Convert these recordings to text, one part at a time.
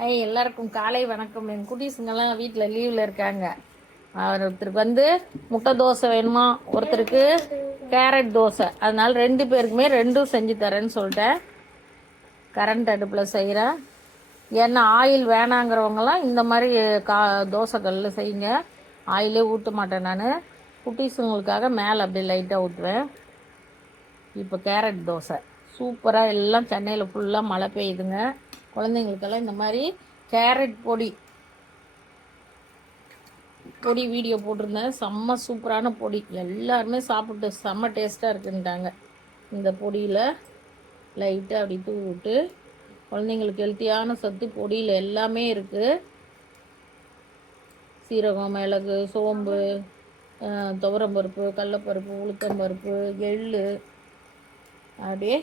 ஐய் எல்லாருக்கும் காலை வணக்கம். என் குட்டீஸுங்கெல்லாம் வீட்டில் லீவில் இருக்காங்க. அவர் ஒருத்தருக்கு வந்து முட்டை தோசை வேணுமா? ஒருத்தருக்கு கேரட் தோசை. அதனால் ரெண்டு பேருக்குமே ரெண்டும் செஞ்சு தரேன்னு சொல்லிட்டேன். கரண்ட் அடுப்பில் செய்கிறேன் ஏன்னா ஆயில் வேணாங்கிறவங்களாம் இந்த மாதிரி கா தோசைக்கல்லில் செய்யுங்க. ஆயிலே ஊற்ற மாட்டேன் நான். குட்டீஸுங்களுக்காக மேலே அப்படியே லைட்டாக ஊற்றுவேன் இப்போ கேரட் தோசை. சூப்பராக எல்லாம் சென்னையில் ஃபுல்லாக மழை பெய்யுதுங்க. குழந்தைங்களுக்கெல்லாம் இந்த மாதிரி கேரட் பொடி பொடி வீடியோ போட்டிருந்தேன். செம்ம சூப்பரான பொடி. எல்லாருமே சாப்பிட்டு செம்ம டேஸ்ட்டாக இருக்குன்ட்டாங்க. இந்த பொடியில் லைட்டாக அப்படி தூவி விட்டு குழந்தைங்களுக்கு ஹெல்த்தியான சத்து பொடியில் எல்லாமே இருக்குது சீரகம் மிளகு சோம்பு துவரம்பருப்பு கடலப்பருப்பு உளுத்தம்பருப்பு எள்ளு அப்படியே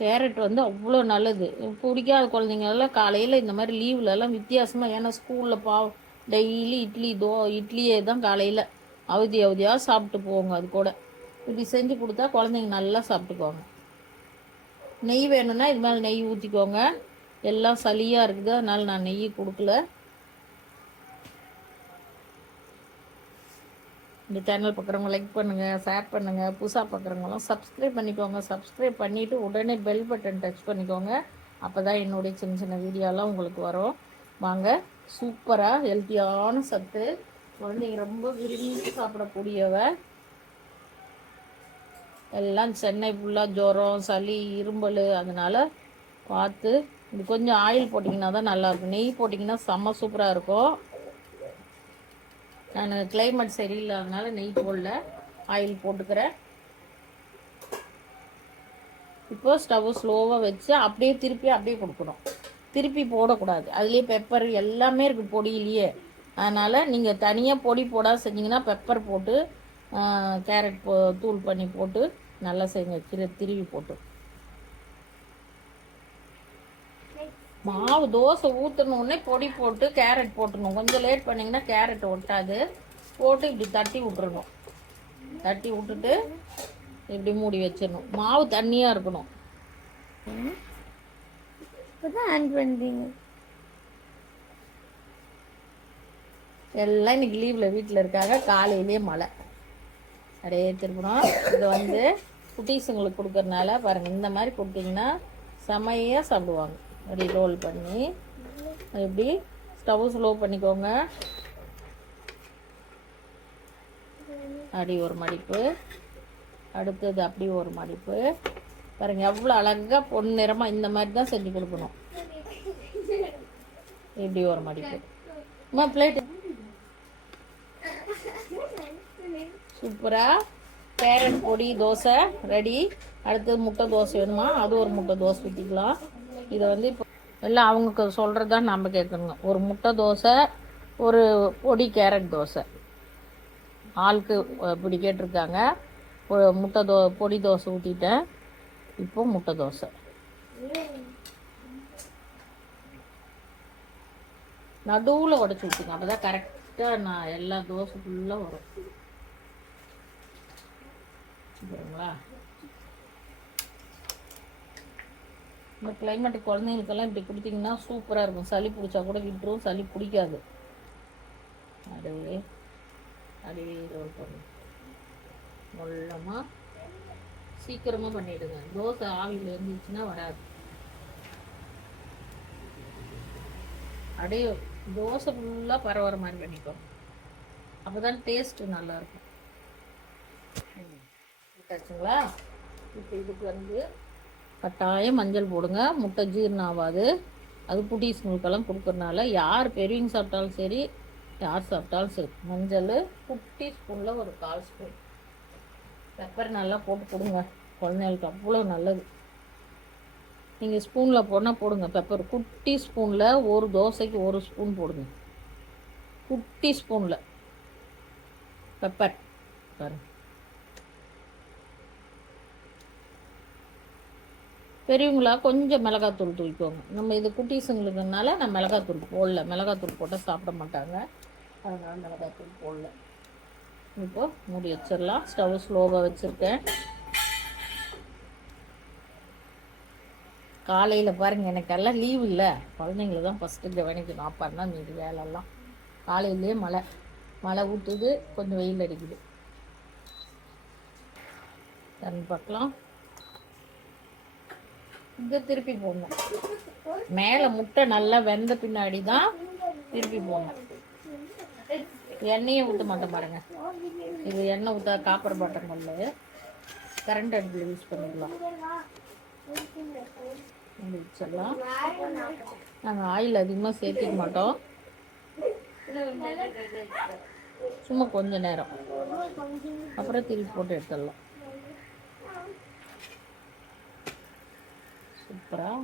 கேரட் வந்து அவ்வளோ நல்லது. பிடிக்காத குழந்தைங்களெல்லாம் காலையில் இந்த மாதிரி லீவ்லலாம் வித்தியாசமாக ஏன்னா ஸ்கூலில் பா டெய்லி இட்லி தோ இட்லியே தான் காலையில். அவதி அவதியாக சாப்பிட்டு போவோங்க அது கூட. இப்படி செஞ்சு கொடுத்தா குழந்தைங்க நல்லா சாப்பிட்டுக்குவாங்க. நெய் வேணும்னா இது மேலே நெய் ஊற்றிக்கோங்க எல்லாம் சளியாக இருக்குது அதனால் நான் நெய் கொடுக்கல. இந்த சேனல் பார்க்குறவங்க லைக் பண்ணுங்கள் ஷேர் பண்ணுங்கள் புதுசாக பார்க்குறவங்களாம் சப்ஸ்கிரைப் பண்ணிக்கோங்க. சப்ஸ்கிரைப் பண்ணிவிட்டு உடனே பெல் பட்டன் டச் பண்ணிக்கோங்க. அப்போ தான் என்னுடைய சின்ன சின்ன வீடியோலாம் உங்களுக்கு வரும். வாங்க சூப்பராக ஹெல்த்தியான சத்து குழந்தைங்க ரொம்ப விரும்பி சாப்பிடக்கூடியவ. எல்லாம் சென்னை ஃபுல்லாக ஜுரம் சளி இரும்பல் அதனால் பார்த்து இது கொஞ்சம் ஆயில் போட்டிங்கன்னா தான் நல்லாயிருக்கும் நெய் போட்டிங்கன்னா செம்ம சூப்பராக இருக்கும். நான் கிளைமேட் சரியில்லாதனால நெய் போடல ஆயில் போட்டுக்கிறேன். இப்போ ஸ்டவ் ஸ்லோவாக வச்சு அப்படியே திருப்பி அப்படியே கொடுக்கணும். திருப்பி போடக்கூடாது. அதுலேயே பெப்பர் எல்லாமே இருக்குது பொடியிலேயே. அதனால் நீங்கள் தனியாக பொடி போடாத செஞ்சிங்கன்னா பெப்பர் போட்டு கேரட் போ தூள் பண்ணி போட்டு நல்லா செஞ்சு திரு திருவி போட்டு. மாவு தோசை ஊற்றின உடனே பொடி போட்டு கேரட் போட்டுடணும் கொஞ்சம் லேட் பண்ணிங்கன்னா கேரட் ஒட்டாது. போட்டு இப்படி தட்டி விட்டுறணும். தட்டி விட்டுட்டு இப்படி மூடி வச்சிடணும். மாவு தண்ணியாக இருக்கணும். இப்பதான் ஆன் பண்றீங்க எல்லாம் இன்னைக்கு லீவில் வீட்டில் இருக்காங்க. காலையிலேயே மழை. அப்படியே திருப்பணும் இது வந்து குட்டீஸுங்களுக்கு கொடுக்கறனால பாருங்கள் இந்த மாதிரி கொடுத்தீங்கன்னா செமையாக சாப்பிடுவாங்க. அப்படி ரோல் பண்ணி எப்படி? இப்படி ஸ்டவ் ஸ்லோ பண்ணிக்கோங்க. அப்படி ஒரு மடிப்பு. அடுத்தது அப்படி ஒரு மடிப்பு. பாருங்கள் எவ்வளோ அழகாக பொன்னிறமாக இந்த மாதிரி தான் செஞ்சு கொடுக்கணும். இப்படி ஒரு மடிப்பு. அம்மா பிளேட்டு சூப்பராக கேரட் பொடி தோசை ரெடி. அடுத்தது முட்டை தோசை வேணுமா? அது ஒரு முட்டை தோசை ஊற்றிக்கலாம் இதை வந்து இப்போ எல்லாம் அவங்க சொல்கிறது தான் நம்ம கேட்கணுங்க ஒரு முட்டை தோசை ஒரு பொடி கேரட் தோசை. ஆளுக்கு இப்படி கேட்டிருக்காங்க. ஒரு முட்டை தோ பொடி தோசை ஊற்றிட்டேன் இப்போ முட்டை தோசை. நடுவில் உடச்சி ஊற்றுங்க அப்போ தான் கரெக்டாக நான் எல்லா தோசை ஃபுல்லாக வரும். சரிங்களா இந்த கிளைமேட்டு குழந்தைங்களுக்கெல்லாம் இப்படி கொடுத்தீங்கன்னா சூப்பராக இருக்கும். சளி பிடிச்சா கூட விட்டுரும் சளி பிடிக்காது. அதுவே அப்படியே ரோல் பண்ணு. மொல்லமாக சீக்கிரமாக பண்ணிவிடுங்க தோசை ஆவியில் இருந்துச்சுன்னா வராது. அப்படியே தோசை ஃபுல்லாக பரவற மாதிரி பண்ணிக்கோ. அப்போ தான் டேஸ்ட்டு நல்லாயிருக்கும் விட்டாச்சுங்களா இப்போ இதுக்கு வந்து கட்டாயம் மஞ்சள் போடுங்க. முட்டை ஜீரணம் ஆகாது அது குட்டீஸ்ங்களுக்கெல்லாம் கொடுக்குறனால யார் பெரியவங்க சாப்பிட்டாலும் சரி யார் சாப்பிட்டாலும் சரி மஞ்சள் குட்டி ஸ்பூனில் ஒரு கால் ஸ்பூன் பெப்பர் நல்லா போட்டு கொடுங்க. குழந்தைகளுக்கு அவ்வளோ நல்லது. நீங்கள் ஸ்பூனில் போனால் போடுங்க. பெப்பர் குட்டி ஸ்பூனில் ஒரு தோசைக்கு ஒரு ஸ்பூன் போடுங்க. குட்டி ஸ்பூனில் பெப்பர் பாருங்கள் பெரியவங்களா கொஞ்சம் மிளகாத்தூள் தூக்கிக்கோங்க. நம்ம இது குட்டீஸுங்களுக்குனால நான் மிளகாத்தூள் போடல. மிளகாத்தூள் போட்டால் சாப்பிட மாட்டாங்க. அதனால் மிளகாத்தூள் போடல. இப்போது மூடி வச்சிடலாம். ஸ்டவ் ஸ்லோவாக வச்சுருக்கேன். காலையில் பாருங்கள் எனக்கெல்லாம் லீவ் இல்லை. குழந்தைங்கள தான் ஃபஸ்ட்டு கவனிக்கணும். அப்புறம் தான் மீதி வேலைலாம் காலையிலே மழை. மழை ஊற்றுது கொஞ்சம் வெயில் அடிக்குது. தண்ணி பார்க்கலாம் இங்கே திருப்பி போடணும். மேலே முட்டை நல்லா வெந்த பின்னாடி தான் திருப்பி போடணும். எண்ணெயை ஊற்ற மாட்டேன் பாருங்க. இது எண்ணெய் ஊற்ற காப்பர் பாட்டம் கொள்ளு கரண்ட் அடுப்பில் யூஸ் பண்ணிக்கலாம் வச்சிடலாம். நாங்கள் ஆயில் அதிகமாக சேர்த்திக்க மாட்டோம். சும்மா கொஞ்ச நேரம். அப்புறம் திருப்பி போட்டு எடுத்துடலாம். சூப்பராக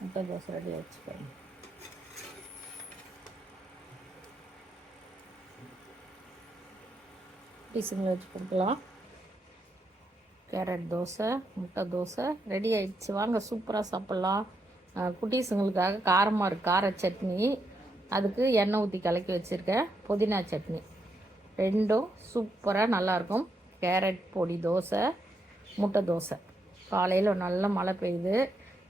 முட்டை தோசை ரெடி வச்சுக்கோங்க பீஸுங்களை வச்சு கொடுக்கலாம் கேரட் தோசை முட்டை தோசை ரெடி ஆயிடுச்சு. வாங்க சூப்பராக சாப்பிட்லாம். குட்டீஸுங்களுக்காக காரமாக இருக்குது கார சட்னி. அதுக்கு எண்ணெய் ஊற்றி கலக்கி வச்சுருக்கேன். புதினா சட்னி. ரெண்டும் சூப்பராக நல்லாயிருக்கும் கேரட் பொடி தோசை முட்டை தோசை. காலையில் நல்ல மழை பெய்யுது.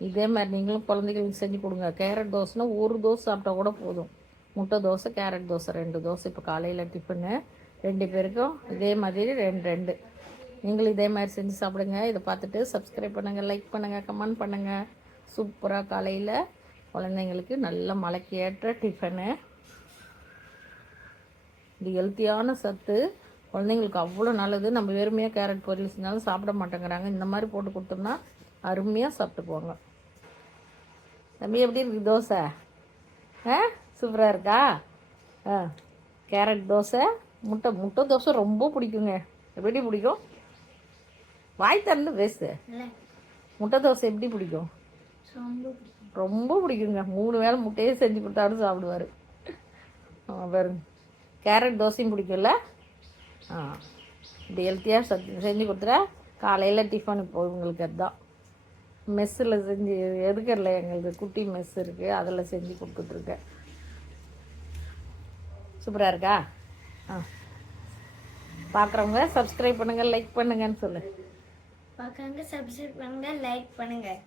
இதே மாதிரி நீங்களும் குழந்தைகளுக்கு செஞ்சு கொடுங்க. கேரட் தோசைனா ஒரு தோசை சாப்பிட்டா கூட போதும். முட்டை தோசை கேரட் தோசை ரெண்டு தோசை இப்போ காலையில் டிஃபனு. ரெண்டு பேருக்கும் இதே மாதிரி ரெண்டு ரெண்டு. நீங்களும் இதே மாதிரி செஞ்சு சாப்பிடுங்க. இதை பார்த்துட்டு சப்ஸ்கிரைப் பண்ணுங்கள் லைக் பண்ணுங்கள் கமெண்ட் பண்ணுங்கள் சூப்பராக காலையில் குழந்தைங்களுக்கு நல்ல மழைக்கு ஏற்ற டிஃபனு இது ஹெல்த்தியான சத்து. குழந்தைங்களுக்கு அவ்வளோ நல்லது. நம்ம வெறுமையாக கேரட் பொரியல் செஞ்சாலும் சாப்பிட மாட்டேங்கிறாங்க. இந்த மாதிரி போட்டு கொடுத்தோம்னா அருமையாக சாப்பிட்டுக்குவாங்க. தம்பி எப்படி இருக்குது தோசை? ஆ சூப்பராக இருக்கா? ஆ கேரட் தோசை முட்டை முட்டை தோசை ரொம்ப பிடிக்குங்க. எப்படி பிடிக்கும்? வாய் திறந்து பேசு. முட்டை தோசை எப்படி பிடிக்கும்? ரொம்ப ரொம்ப பிடிக்குங்க. மூணு வேளை முட்டையே செஞ்சு கொடுத்தாலும் சாப்பிடுவார். பாருங்க. கேரட் தோசையும் பிடிக்கும்ல? ஆ. ஹெல்த்தியாக சத்து செஞ்சு கொடுத்துட்டா காலையில் டிஃபன் இப்போ உங்களுக்கு அதுதான். மெஸ்ஸில் செஞ்சு எதுக்கரில் எங்களுக்கு குட்டி மெஸ் இருக்குது அதில் செஞ்சு கொடுத்துட்ருக்கேன். சூப்பராக இருக்கா? ஆ. பார்க்குறவங்க சப்ஸ்கிரைப் பண்ணுங்கள் லைக் பண்ணுங்கன்னு சொல்லு. பார்க்குறவங்க சப்ஸ்கிரைப் பண்ணுங்கள் லைக் பண்ணுங்கள்